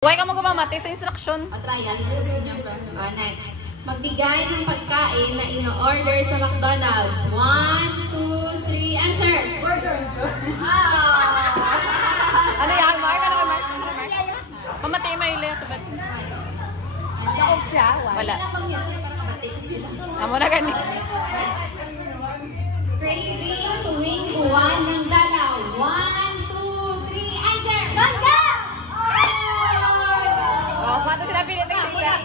Huwag ka magmamati sa instruction. Trial. Next. Magbigay ng pagkain na ino-order sa McDonald's. 1, 2, 3, answer! Order! Ano yan, Mark? Ano Mark? Pamatay may ilo sa ba't? Naog siya? Wala. Wala pang music para batik sila. Amo na gani. Craving tuwing buwan ng dalaw. 1, 2, 3, answer! Mangga! Oh, pato sila pili. Tag-isa.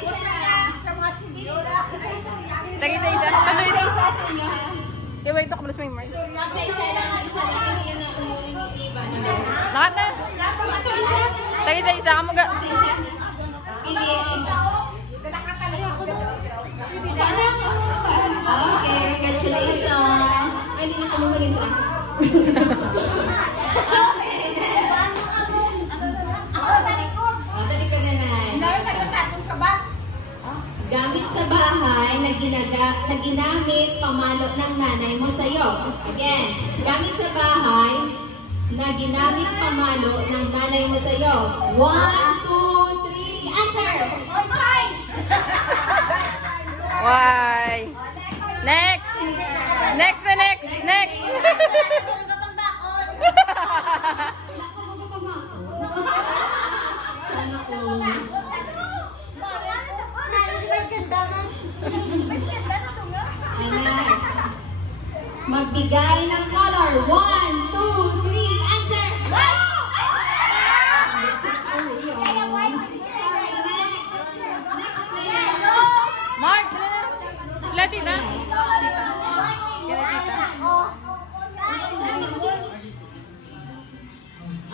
Tag-isa. Ano ito? Wait, ito kabalas may Mark. Isa-isa lang. Hindi na umuwing iba na daw. Lahat na. Ito isa. Tag-isa. Kamu ga. Isa-isa. Pili. Okay, congratulations. Ay, hindi na kami malitra. Okay. Talikod na na. Gamit sa bahay na ginamit pamalo ng nanay mo sa'yo. Again, gamit sa bahay na ginamit pamalo ng nanay mo sa'yo. 1, 2, 3, answer! Why? Next. Next. Sana all. Next. Magbigay ng color. 1, 2, 3, answer! Sorry, next. Next player. Mark. Sila tita. Kaya tita.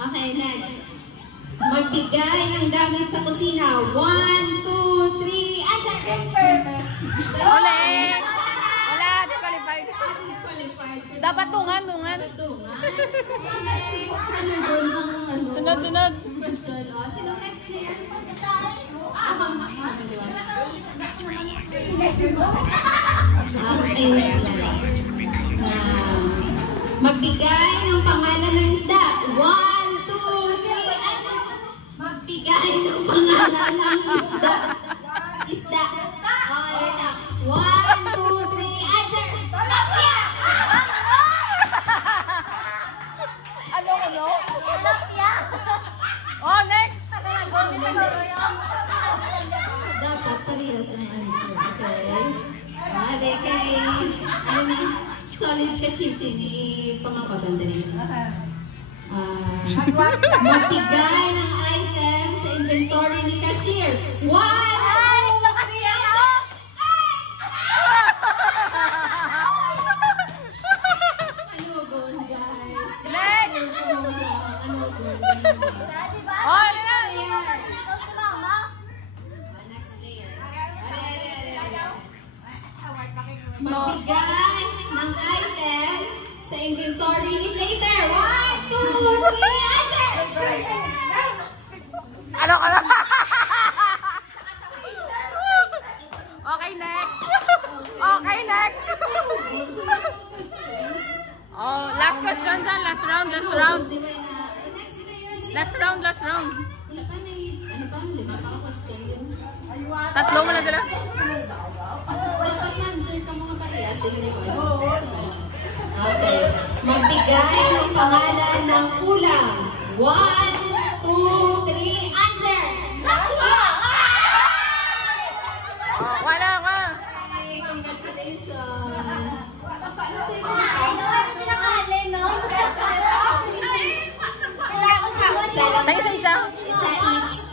Okay, next. Magbigay ng gamit sa kusina. 1, 2, 3, answer! Ole. Wala, disqualified. Disqualified. Dapat tungan. Tungan. Ano doon ang ano? Sunod. Question. Sino next player? Magbigay ng pangalan ng isda. 1, 2, 3, answer! Magbigay ng pangalan ng isda. Isda. Oh, yun na. 1, 2, 3, answer! Tilapia! Ano? Oh, next. Dapat parehas ang answer. Okay? Kay, solid ka cheesy ni pamangkaganda rin. Magbigay ng item sa inventory ni cashier. 1, 2, 3, ano goal, guys? Next. Ano goal? Oh, ano yan? Next player. Magbigay ng item sa inventory ni Peter. 1, 2, 3, answer! Ano? Okay, next. Oh, last question, son. Last round. Next player. Last round. Wala pa na ano pa? 5 pa question yun. Tatlo mo na sila. Dapat answer ka mga parehas. Okay. Magbigay ng pangalan ng ulam. 1, 2, 3, answer! Oh, wala ka. Hey, congratulations! Tayo sa isa. Isa each.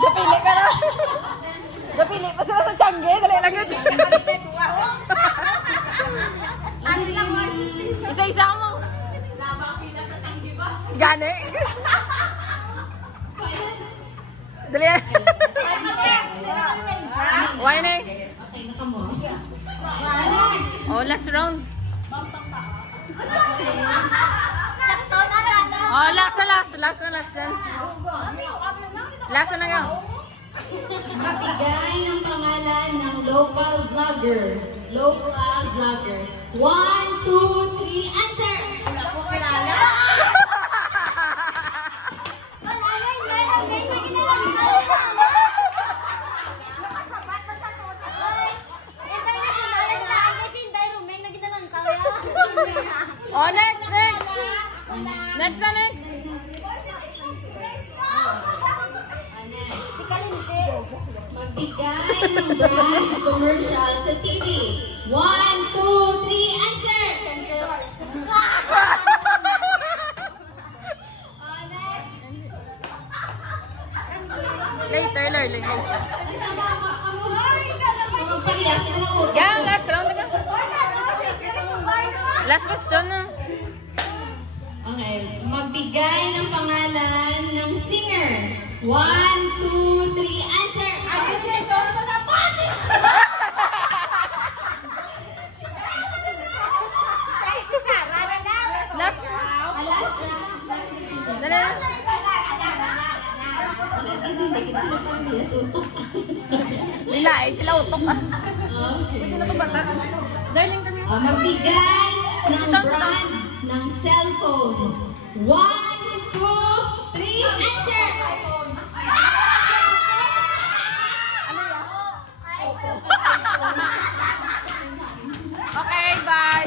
Napili ka na. Napili pa sila sa tiyangge. Dali lang yun. Isa-isa mo. Gani. Dali yan. Why na eh? Okay, nakamo. Oh, last round. Oh, last na dance. Last na yan. Magbigay ng pangalan ng local vlogger. 1, 2, 3, answer! Next na, next. Si Kalinte. Magbigay ng brand commercial sa TV. 1, 2, 3, answer! Later, later. Kasama mga parehas na ng utak. Gang, last round na. Last question na. Okay, magbigay ng pangalan ng singer. 1, 2, 3, answer! Last. Alas na. Dali. Hindi sila parang nila sutok. Linain sila utok ah. Okay. Pwede na ito bata. Darling kami. Magbigay ng Sit down, sit down. brand ng cellphone. 1, 2, 3, answer! Okay, bye.